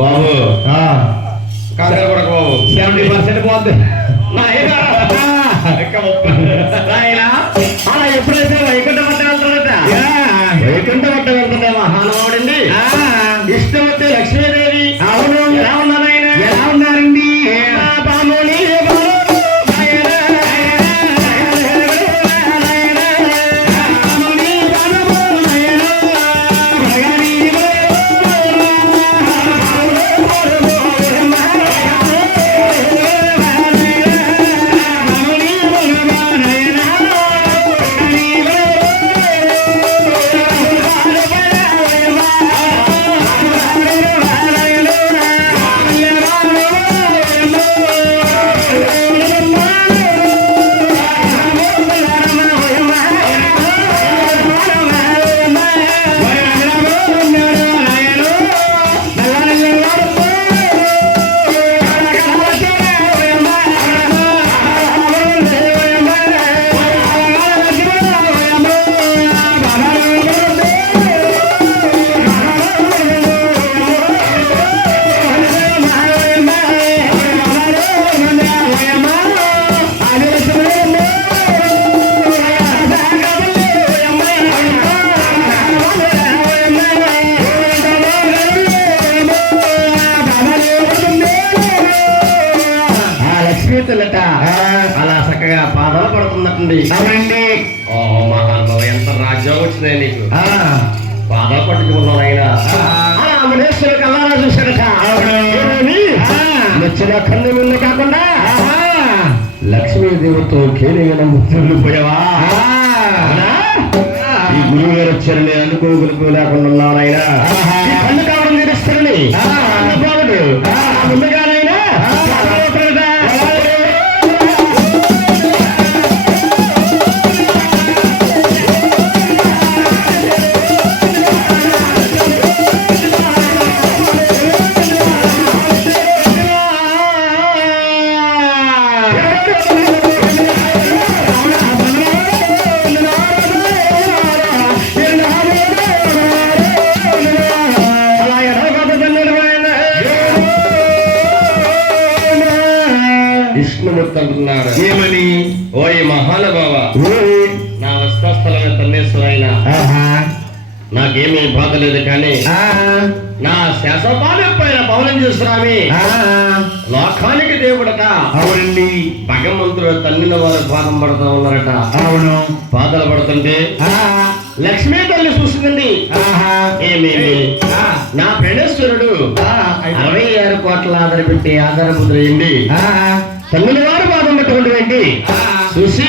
బాబు కంగారు పడకు బాబు 70% పోద్ది నాయనా అలా ఎప్పుడైతే వైకుంఠ మట్ట వెళ్తాడట వైకుంఠ మట్ట వెళ్తుంటే మహానుభావుడండి ఇష్టం వస్తే లక్ష్మీదేవి అవును ఎలా ఉన్నారు ఆయన ఎలా ఉన్నారండి పాముని అలా చక్కగా పాదాలు పడుతున్నట్టుంది అవునండి ఓ మహానుభావు ఎంత రాజ్యం వచ్చినాయి నీకు పాదాలు పట్టుకున్నాను ఆయన అమరేశ్వర కల్లారా చూశాడట నచ్చిన కన్ను ముందు కాకుండా లక్ష్మీదేవితో కేలిగిన ముద్దులు పోయావా ఈ గురువు గారు వచ్చారని అనుకోగలుగు లేకుండా ఉన్నాను ఆయన కన్ను కావడం తీరుస్తారని బాబుడు ముందుగానైనా విష్ణుమూర్తి అంటున్నాడు ఏమని ఓయ్ మహానుభావ నా వస్త్రస్థలమే తన్నేశ్వరైన నాకేమీ బాధ లేదు కానీ నా శాసపాలపైన పవనం చూస్తున్నామి లోకానికి దేవుడట అవునండి భగవంతుడు తన్నిన వారు పాదం పడుతూ ఉన్నారట అవును బాధలు పడుతుంటే లక్ష్మీ తల్లి చూస్తుందండి ఏమేమి నా ప్రణేశ్వరుడు 66 కోట్ల ఆధార పెట్టి ఆధార ముద్ర అయింది తన్నిన వారు పాదం పట్టుకుంటుంది చూసి